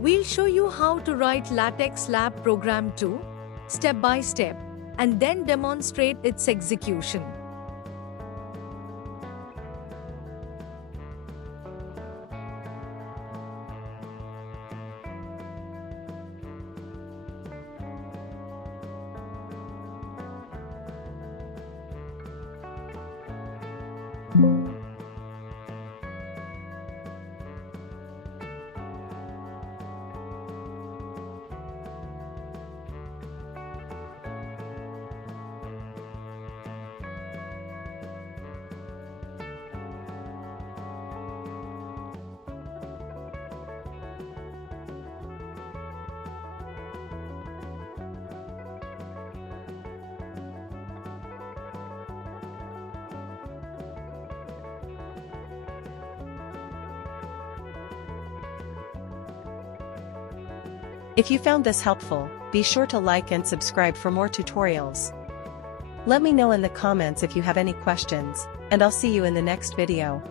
We'll show you how to write LaTeX Lab Program 2, step by step, and then demonstrate its execution. If you found this helpful, be sure to like and subscribe for more tutorials. Let me know in the comments if you have any questions, and I'll see you in the next video.